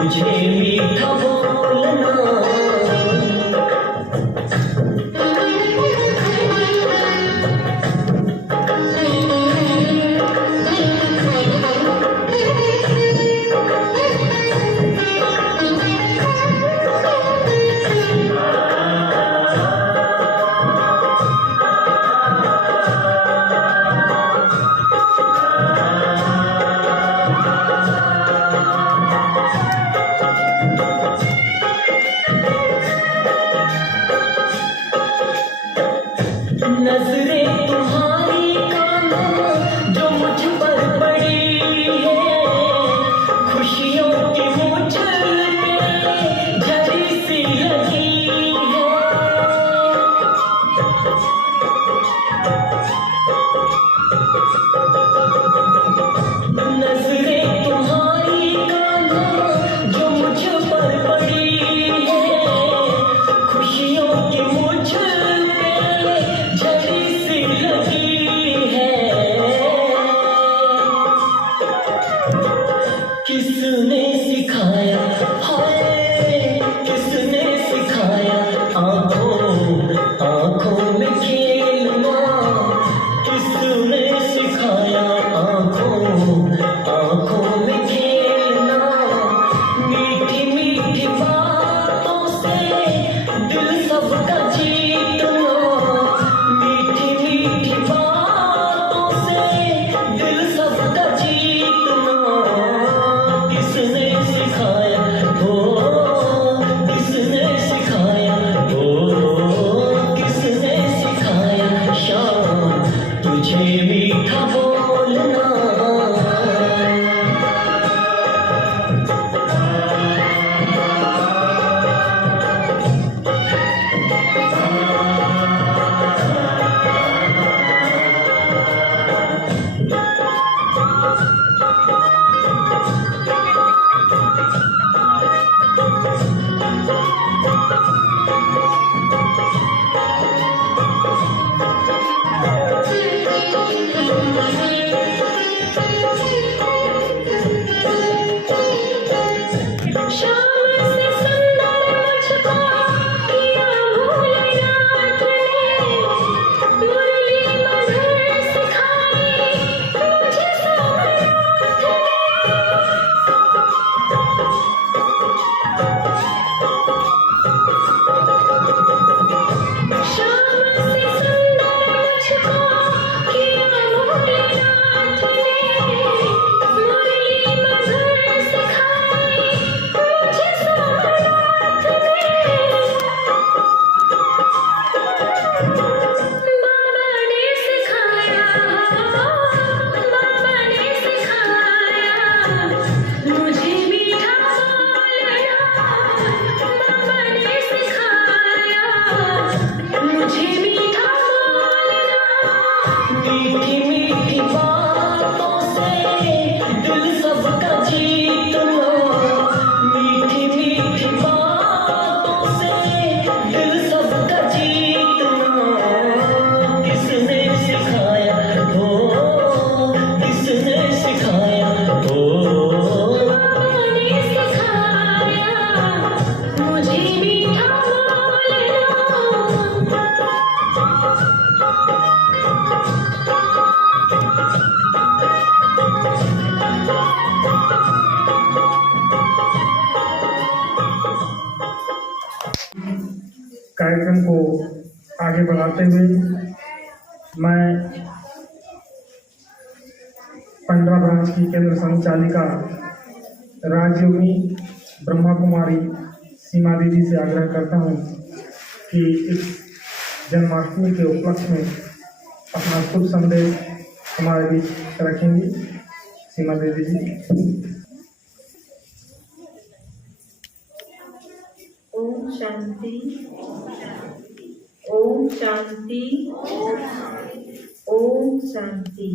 तुझे मीठा बोलना नजरें तुम्हारी काना जो मुझ पर पड़ी है, खुशियों की मुझ पे झड़ी सी लगी है। नजरें तुम्हारी काना जो मुझ पर पड़ी है, खुशियों की मुझ झड़ी सी लगी है। किसने सिखाया हाय, किसने सिखाया आँखों में खेलना, किसने सिखाया आँखों में खेलना। मीठी मीठी बातों से दिल सबका जीतना, मीठी मीठी बातों से दिल सबका जीतना। किसने सिखाया किसने सिखाया किसने सिखाया शाम तुझे मीठा बोलना। मीठी मीठी बातों से दिल सबका जीतना, मीठी मीठी बातों से दिल सबका जीतना। किसने सिखाया किसने सिखाया मैंने सिखाया मुझे मीठा कार्यक्रम को आगे बढ़ाते हुए मैं 15 ब्रांच की केंद्र संचालिका राजयोगी ब्रह्मा कुमारी सीमा दीदी से आग्रह करता हूं कि इस जन्माष्टमी के उपलक्ष्य में अपना शुभ संदेश हमारे बीच रखेंगी। सीमा दीदी जी। ओम शांति, ओम शांति, ओम शांति।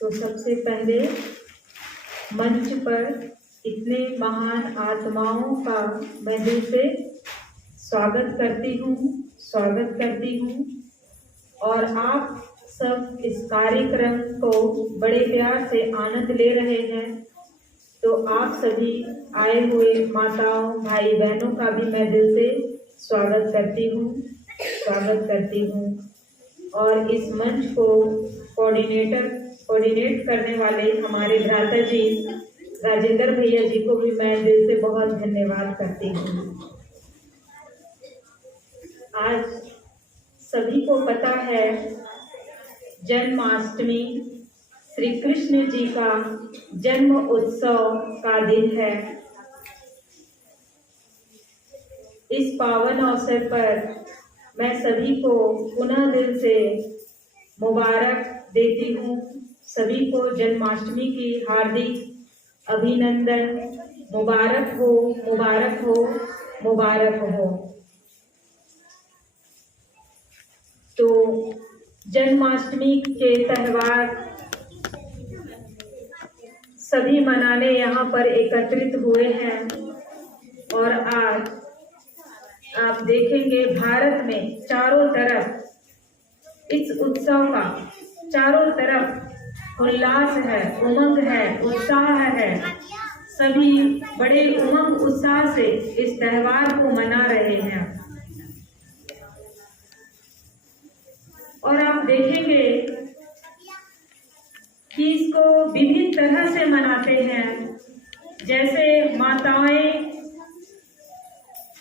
तो सबसे पहले मंच पर इतने महान आत्माओं का मैं दिल से स्वागत करती हूँ और आप सब इस कार्यक्रम को बड़े प्यार से आनंद ले रहे हैं। तो आप सभी आए हुए माताओं भाई बहनों का भी मैं दिल से स्वागत करती हूँ और इस मंच को कोऑर्डिनेट करने वाले हमारे भ्राता जी राजेंद्र भैया जी को भी मैं दिल से बहुत धन्यवाद करती हूँ। आज सभी को पता है जन्माष्टमी श्री कृष्ण जी का जन्म उत्सव का दिन है। इस पावन अवसर पर मैं सभी को पुनः दिल से मुबारक देती हूँ। सभी को जन्माष्टमी की हार्दिक अभिनंदन। मुबारक हो, मुबारक हो, मुबारक हो। तो जन्माष्टमी के त्यौहार सभी मनाने यहाँ पर एकत्रित हुए हैं और आज आप देखेंगे भारत में चारों तरफ इस उत्सव का चारों तरफ उल्लास है, उमंग है, उत्साह है। सभी बड़े उमंग उत्साह से इस त्यौहार को मना रहे हैं और आप देखेंगे कि इसको विभिन्न तरह से मनाते हैं। जैसे माताएं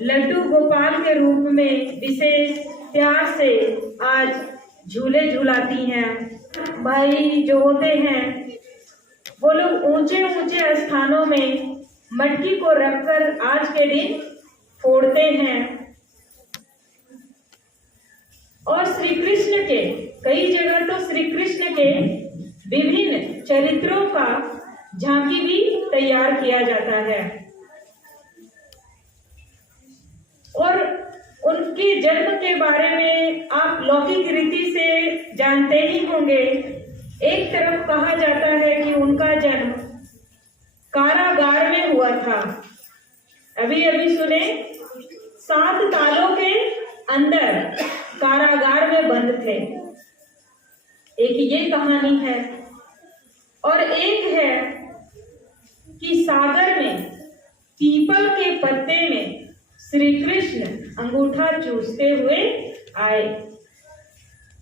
लड्डू गोपाल के रूप में विशेष प्यार से आज झूले झुलाती हैं। भाई जो होते हैं वो लोग ऊंचे ऊंचे स्थानों में मटकी को रखकर आज के दिन फोड़ते हैं और श्री कृष्ण के कई जगह तो श्री कृष्ण के विभिन्न चरित्रों का झांकी भी तैयार किया जाता है और उनके जन्म के बारे में आप लौकिक रीति से जानते ही होंगे। एक तरफ कहा जाता है कि उनका जन्म कारागार में हुआ था। अभी अभी सुने, 7 तालों के अंदर कारागार में बंद थे। एक ये कहानी है और एक है कि सागर में पीपल के पत्ते में श्री कृष्ण अंगूठा चूसते हुए आए।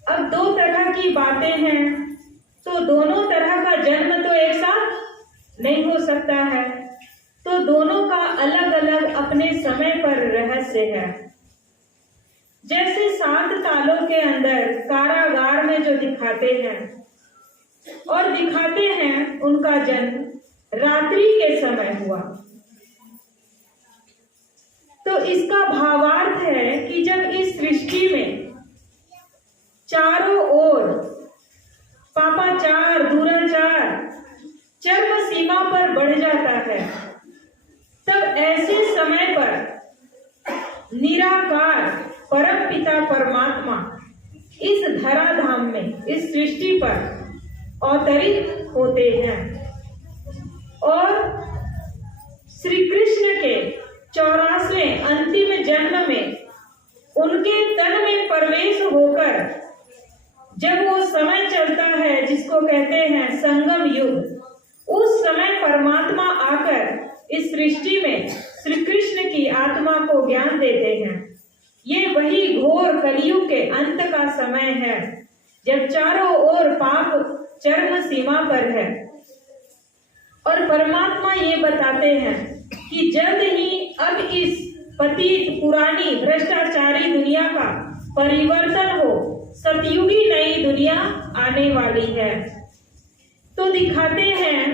अब 2 तरह की बातें हैं तो दोनों तरह का जन्म तो एक साथ नहीं हो सकता है, तो दोनों का अलग अलग अपने समय पर रहस्य है। जैसे 7 तालों के अंदर कारागार में जो दिखाते हैं और दिखाते हैं उनका जन्म रात्रि के समय हुआ। तो इसका भावार्थ है कि जब इस सृष्टि में चारों ओर पापाचार दुराचार चरम सीमा पर बढ़ जाता है, तब ऐसे समय पर निराकार परम पिता परमात्मा इस धराधाम में इस सृष्टि पर अवतरित होते हैं और श्री कृष्ण के 84वें अंतिम जन्म में उनके तन में प्रवेश होकर जब वो समय चलता है जिसको कहते हैं संगम युग, उस समय परमात्मा आकर इस सृष्टि में श्री कृष्ण की आत्मा को ज्ञान देते हैं। ये वही घोर कलयुग के अंत का समय है जब चारों ओर पाप चरम सीमा पर है और परमात्मा ये बताते हैं कि जल्द ही अब इस पतित पुरानी भ्रष्टाचारी दुनिया का परिवर्तन हो, सतयुगी नई दुनिया आने वाली है। तो दिखाते हैं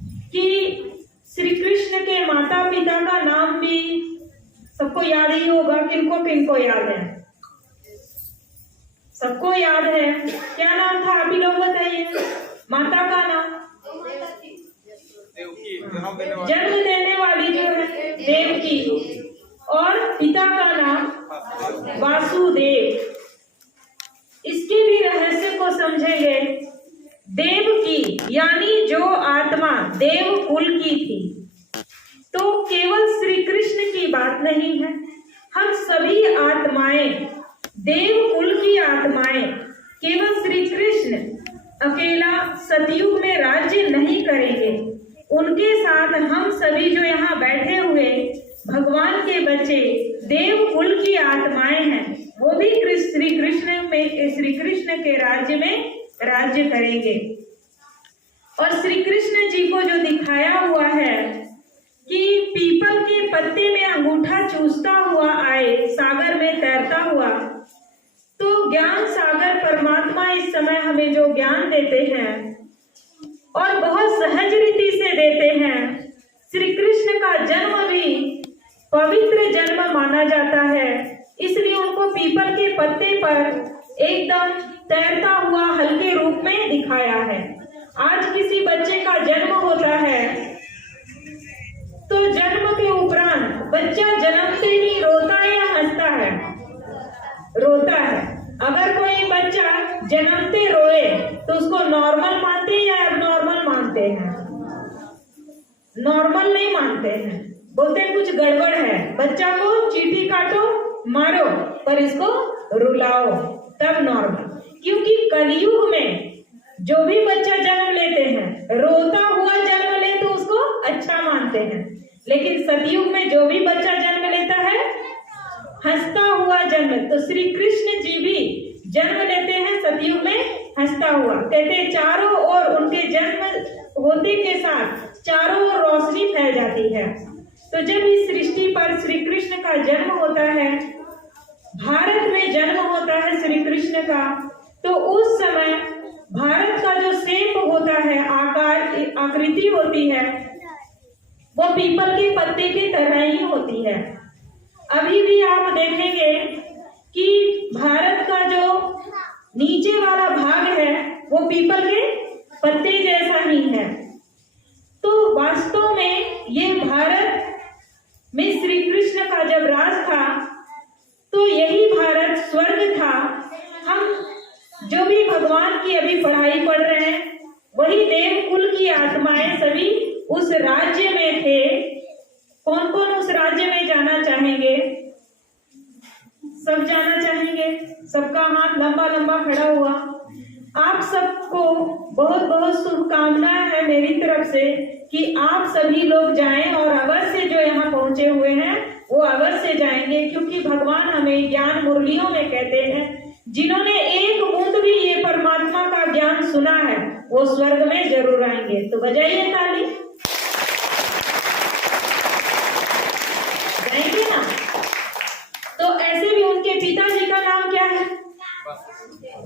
कि श्री कृष्ण के माता पिता का नाम भी सबको याद ही होगा। किनको किनको याद है? सबको याद है। क्या नाम था? अभी लोग बताइए। माता का नाम जन्म देने वाली जो है देवकी और पिता का नाम वासुदेव। इसके भी रहस्य को समझेंगे। देवकी यानी जो आत्मा देव कुल की थी, तो केवल श्री कृष्ण की बात नहीं है, हम सभी आत्माएं देव कुल की आत्माएं। केवल श्री कृष्ण अकेला सतयुग में राज्य नहीं करेंगे, उनके साथ हम सभी जो यहाँ बैठे हुए भगवान के बच्चे देव कुल की आत्माएं हैं, वो भी श्री कृष्ण के राज्य में राज्य करेंगे। और श्री कृष्ण जी को जो दिखाया हुआ है कि पीपल के पत्ते में अंगूठा चूसता हुआ आए, सागर में तैरता हुआ, तो ज्ञान सागर परमात्मा इस समय हमें जो ज्ञान देते हैं और बहुत सहज रीति से देते हैं। श्री कृष्ण का जन्म भी पवित्र जन्म माना जाता है, इसलिए उनको पीपल के पत्ते पर एकदम तैरता हुआ हल्के रूप में दिखाया है। आज किसी बच्चे का जन्म होता है तो जन्म के उपरांत बच्चा जन्मते ही रोता है या हंसता है? रोता है। अगर कोई बच्चा जन्मते रोए तो उसको नॉर्मल मानते हैं या एबनॉर्मल मानते हैं? नॉर्मल नहीं मानते हैं, बोलते हैं कुछ गड़बड़ है। बच्चा को चींटी काटो, मारो, पर इसको रुलाओ, तब नॉर्मल। क्योंकि कलयुग में जो भी बच्चा जन्म लेते हैं, रोता हुआ जन्म ले तो उसको अच्छा मानते हैं, लेकिन सतयुग में जो भी बच्चा जन्म लेता है हंसता हुआ जन्म, तो श्री कृष्ण जी भी जन्म लेते हैं सतयुग में हंसता हुआ। कहते हैं चारों ओर उनके जन्म होते के साथ चारों ओर रोशनी फैल जाती है। तो जब इस सृष्टि पर श्री कृष्ण का जन्म होता है, भारत में जन्म होता है श्री कृष्ण का, तो उस समय भारत का जो शेप होता है, आकृति होती है, वो पीपल के पत्ते की तरह ही होती है। अभी भी आप देखेंगे कि भारत का जो नीचे वाला भाग है वो पीपल के पत्ते जैसा ही है। तो वास्तव में ये भारत में श्री कृष्ण का जब राज था तो यही भारत स्वर्ग था। हम जो भी भगवान की अभी पढ़ाई पढ़ रहे हैं, वही देव कुल की आत्माएं सभी उस राज्य में थे। कौन कौन उस राज्य में जाना चाहेंगे? सब जाना चाहेंगे? सबका हाथ लंबा लंबा खड़ा हुआ। आप सबको बहुत बहुत शुभकामनाएं है मेरी तरफ से कि आप सभी लोग जाएं, और अवश्य जो यहाँ पहुंचे हुए हैं वो अवश्य जाएंगे, क्योंकि भगवान हमें ज्ञान मुरलियों में कहते हैं जिन्होंने एक बूंद भी ये परमात्मा का ज्ञान सुना है वो स्वर्ग में जरूर आएंगे। तो बजाइए ताली, जाएंगे ना? तो ऐसे भी उनके पिताजी का नाम क्या है?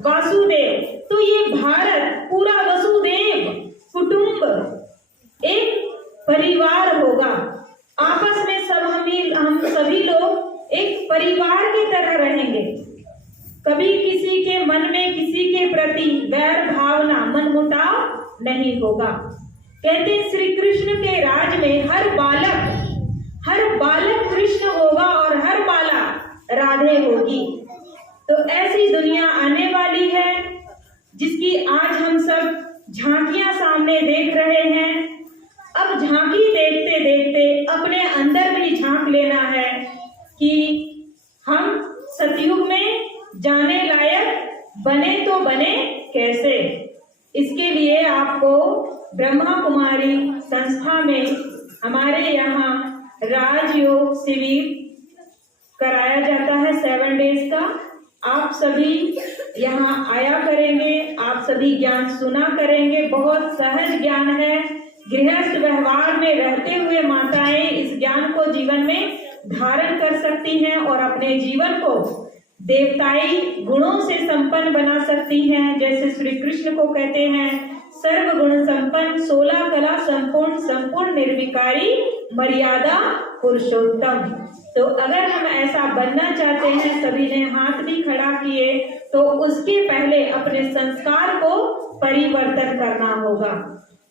वासुदेव। तो ये भारत पूरा वसुदेव कुटुंब एक परिवार होगा। आपस में हम सभी लोग एक परिवार की तरह रहेंगे। कभी किसी के मन में किसी के प्रति वैर भावना, मनमुटाव नहीं होगा। कहते हैं श्री कृष्ण के राज में हर बालक कृष्ण होगा और हर बाला राधे होगी। तो ऐसी दुनिया आने वाली है जिसकी आज हम सब झांकियां सामने देख रहे हैं। अब झांकी देखते देखते अपने अंदर भी झांक लेना है कि हम सतयुग में जाने लायक बने तो बने कैसे। इसके लिए आपको ब्रह्मा कुमारी संस्था में हमारे यहाँ राजयोग शिविर कराया जाता है 7 डेज का। आप सभी यहाँ आया करेंगे, आप सभी ज्ञान सुना करेंगे। बहुत सहज ज्ञान है। गृहस्थ व्यवहार में रहते हुए माताएं इस ज्ञान को जीवन में धारण कर सकती हैं और अपने जीवन को देवताई गुणों से संपन्न बना सकती हैं। जैसे श्री कृष्ण को कहते हैं सर्व गुण संपन्न, 16 कला संपूर्ण, संपूर्ण निर्विकारी, मर्यादा पुरुषोत्तम। तो अगर हम ऐसा बनना चाहते हैं, सभी ने हाथ भी खड़ा किए, तो उसके पहले अपने संस्कार को परिवर्तन करना होगा।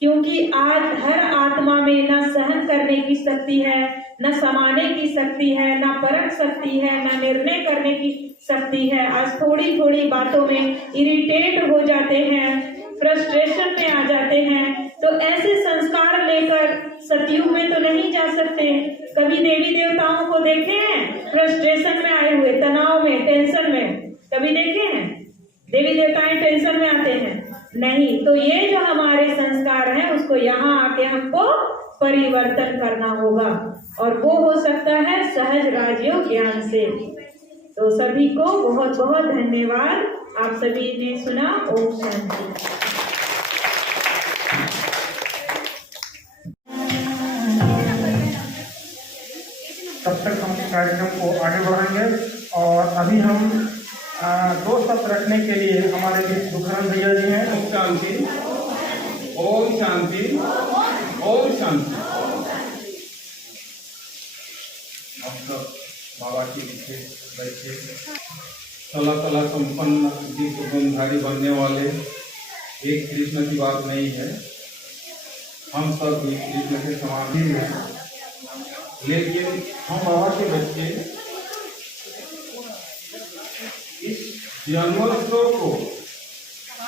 क्योंकि आज हर आत्मा में न सहन करने की शक्ति है, न समाने की शक्ति है, न परख शक्ति है, न निर्णय करने की शक्ति है। आज थोड़ी थोड़ी बातों में इरिटेट हो जाते हैं, फ्रस्ट्रेशन में आ जाते हैं। तो ऐसे संस्कार लेकर सतयुग में तो नहीं जा सकते। कभी देवी देवताओं को देखे हैं फ्रस्ट्रेशन में आए हुए, तनाव में, टेंशन में? कभी देखे हैं? देवी देवताएं टेंशन में आते हैं? नहीं, तो ये जो हमारे संस्कार हैं उसको यहाँ आके हमको परिवर्तन करना होगा, और वो हो सकता है सहज राजयोग ज्ञान से। तो सभी को बहुत बहुत धन्यवाद। आप सभी ने सुना। ओम शांति। तब तक हम कार्यक्रम को आगे बढ़ाएंगे, और अभी हम 2 शब्द रखने के लिए हमारे बीच दुखराम भैया जी हैं। ओम शांति, ओम शांति, ओम शांति। हम सब बाबा के पीछे बैठे तला तला संपन्न दिव्य गुणधारी बनने वाले एक कृष्ण की बात नहीं है, हम सब भी कृष्ण के समान ही हैं, लेकिन हम बाबा के बच्चे इस जन्मोत्सव को,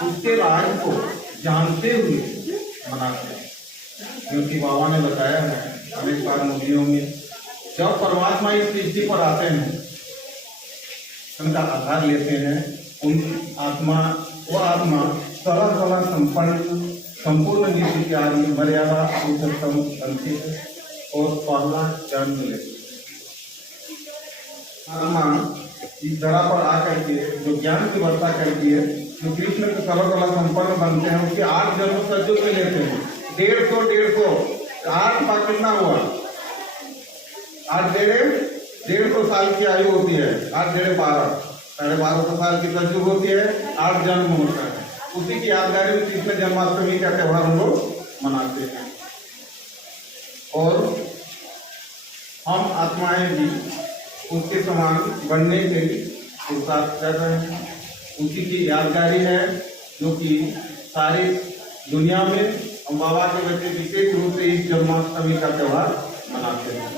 उसके राज को जानते हुए मनाते हैं, क्योंकि बाबा ने बताया है अनेक बार मूवियों में, जब परमात्मा इस सृष्टि पर आते हैं, उनका आधार लेते हैं, उनकी आत्मा, वो आत्मा सदा सदा संपूर्ण नीति की आदमी मर्यादा पुरुषोत्तम बनती है और पहला जन्म लेती है। आत्मा इस धरा पर आकर के जो ज्ञान की वर्षा करती है, जो कृष्ण के सदा सदा संपन्न बनते हैं, उसके 8 जन्म सज्जों में लेते हैं। 150 8 का कितना हुआ? 8 150 साल की आयु होती है। 8 12 12.5 साल की तजुर्ब होती है, 8 जन्म होता है। उसी की यादगारी में कृष्ण जन्माष्टमी का त्यौहार हम लोग मनाते हैं, और हम आत्माएं भी उसके समान बनने के लिए पुरुषार्थ कर रहे हैं। उसी की यादगारी है जो कि सारी दुनिया में हम बाबा के बच्चे विशेष रूप से इस जन्माष्टमी का त्यौहार मनाते हैं।